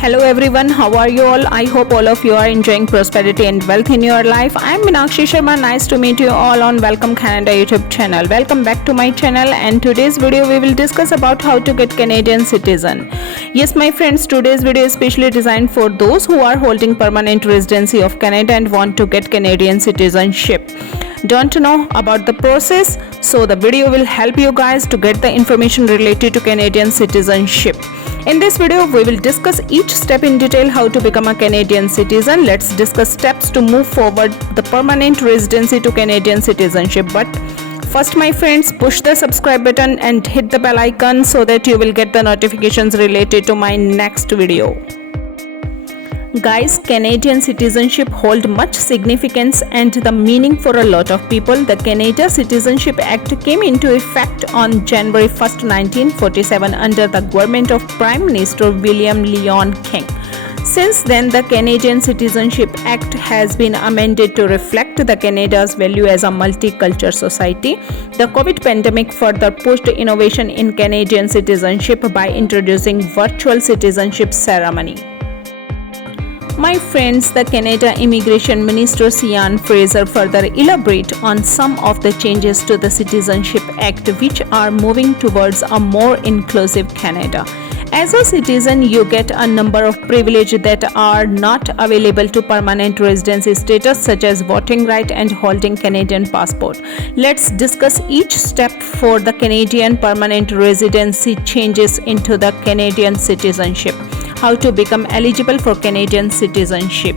Hello everyone, how are you all? I hope all of you are enjoying prosperity and wealth in your life. I am Meenakshi Sharma. Nice to meet you all on Welcome Canada YouTube channel. Welcome back to my channel, and today's video we will discuss about how to get Canadian citizen. Yes my friends, today's video is specially designed for those who are holding permanent residency of Canada and want to get Canadian citizenship. Don't know about the process, so the video will help you guys to get the information related to Canadian citizenship. In this video we will discuss each step in detail how to become a Canadian citizen. Let's discuss steps to move forward the permanent residency to Canadian citizenship. But first my friends, push the subscribe button and hit the bell icon so that you will get the notifications related to my next video. Guys, Canadian citizenship hold much significance and the meaning for a lot of people. The Canada Citizenship Act came into effect on January 1st, 1947 under the government of Prime Minister William Lyon King. Since then, the Canadian Citizenship Act has been amended to reflect the Canada's value as a multicultural society. The COVID pandemic further pushed innovation in Canadian citizenship by introducing virtual citizenship ceremony. My friends, the Canada Immigration Minister Sian Fraser further elaborate on some of the changes to the Citizenship Act which are moving towards a more inclusive Canada. As a citizen, you get a number of privileges that are not available to permanent residency status, such as voting right and holding Canadian passport. Let's discuss each step for the Canadian permanent residency changes into the Canadian citizenship. How to become eligible for Canadian citizenship.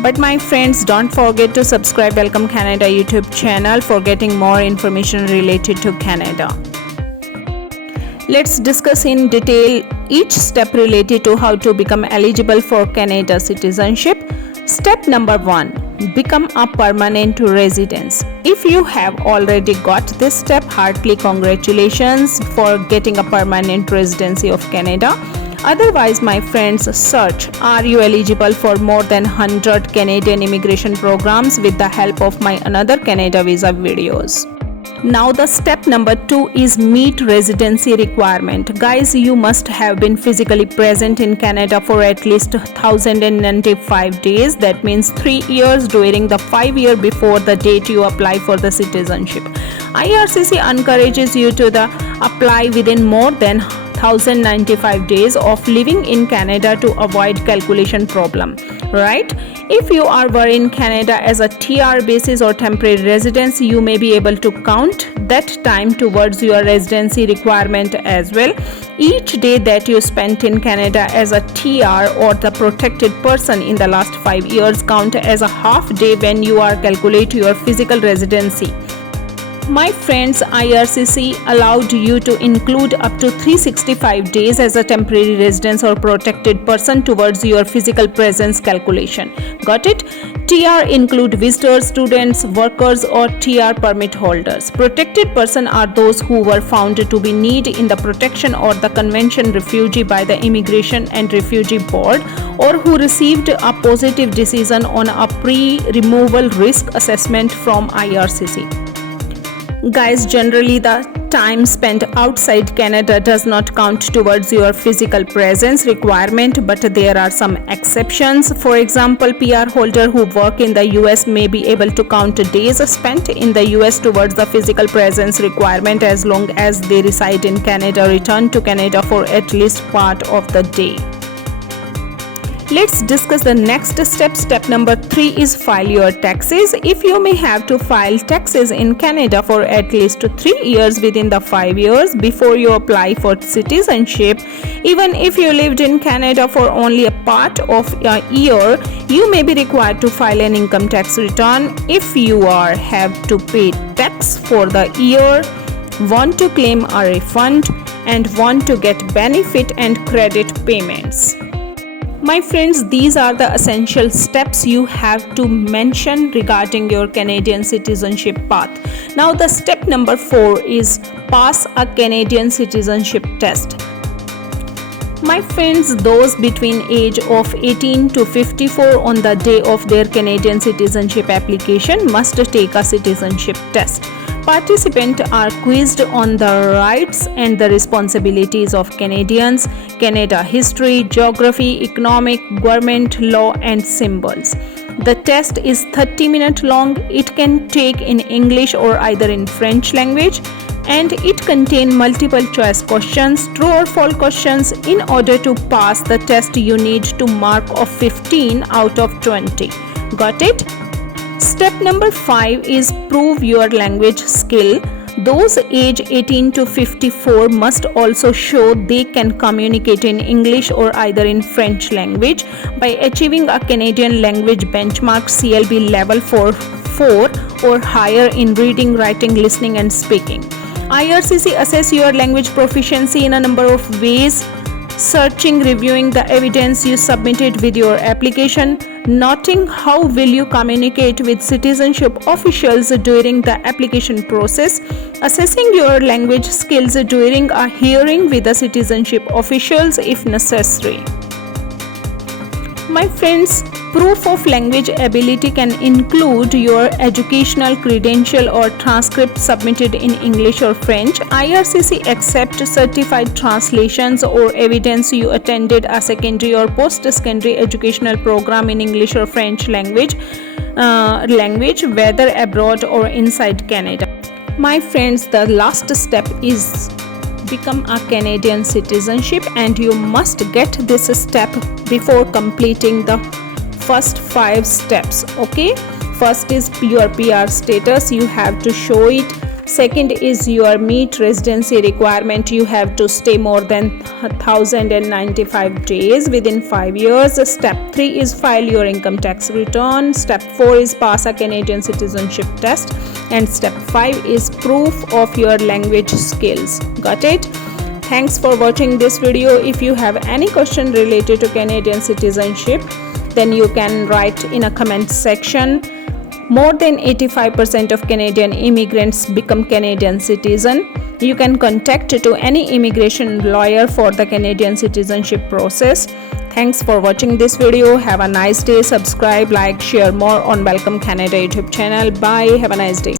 But my friends, don't forget to subscribe Welcome Canada YouTube channel for getting more information related to Canada. Let's discuss in detail each step related to how to become eligible for Canada citizenship. Step number 1. Become a permanent resident. If you have already got this step, heartily congratulations for getting a permanent residency of Canada. Otherwise, my friends, search are you eligible for more than 100 Canadian immigration programs with the help of my another Canada visa videos. Now the step number 2 is meet residency requirement. Guys, you must have been physically present in Canada for at least 1095 days. That means 3 years during the 5 year before the date you apply for the citizenship. IRCC encourages you to apply within more than 1095 days of living in Canada to avoid calculation problem, right? If you were in Canada as a TR basis or temporary residence, you may be able to count that time towards your residency requirement as well. Each day that you spent in Canada as a TR or the protected person in the last 5 years count as a half day when you are calculate your physical residency. My friends, IRCC allowed you to include up to 365 days as a temporary residence or protected person towards your physical presence calculation. Got it? TR include visitors, students, workers or TR permit holders. Protected person are those who were found to be need in the protection or the convention refugee by the Immigration and Refugee Board, or who received a positive decision on a pre-removal risk assessment from IRCC. Guys, generally the time spent outside Canada does not count towards your physical presence requirement, but there are some exceptions. For example, PR holder who work in the US may be able to count days spent in the US towards the physical presence requirement as long as they reside in Canada, return to Canada for at least part of the day. Let's discuss the next step. Step number 3 is file your taxes. If you may have to file taxes in Canada for at least 3 years within the 5 years before you apply for citizenship, even if you lived in Canada for only a part of a year, you may be required to file an income tax return. If you have to pay tax for the year, want to claim a refund, and want to get benefit and credit payments. My friends, these are the essential steps you have to mention regarding your Canadian citizenship path. Now the step number 4 is pass a Canadian citizenship test. My friends, those between age of 18 to 54 on the day of their Canadian citizenship application must take a citizenship test. Participants are quizzed on the rights and the responsibilities of Canadians, Canada history, geography, economic, government, law, and symbols. The test is 30 minutes long. It can take in English or either in French language, and it contains multiple choice questions, true or false questions. In order to pass the test, you need to mark of 15 out of 20. Got it? Step number 5 is prove your language skill. Those aged 18 to 54 must also show they can communicate in English or either in French language by achieving a Canadian language benchmark CLB level 4 or higher in reading, writing, listening, and speaking. IRCC assess your language proficiency in a number of ways: searching, reviewing the evidence you submitted with your application, noting how will you communicate with citizenship officials during the application process, assessing your language skills during a hearing with the citizenship officials if necessary. My friends, proof of language ability can include your educational credential or transcript submitted in English or French. IRCC accepts certified translations or evidence you attended a secondary or post-secondary educational program in English or French language, whether abroad or inside Canada. My friends, the last step is become a Canadian citizenship, and you must get this step before completing the first 5 steps. Okay, first is your PR status, you have to show it. Second is your meet residency requirement, you have to stay more than 1095 days within 5 years. Step 3 is file your income tax return. Step 4 is pass a Canadian citizenship test, and step 5 is proof of your language skills. Got it? Thanks for watching this video. If you have any question related to Canadian citizenship, then you can write in a comment section. More than 85% of Canadian immigrants become Canadian citizen. You can contact to any immigration lawyer for the Canadian citizenship process. Thanks for watching this video. Have a nice day. Subscribe, like, share more on Welcome Canada YouTube channel. Bye. Have a nice day.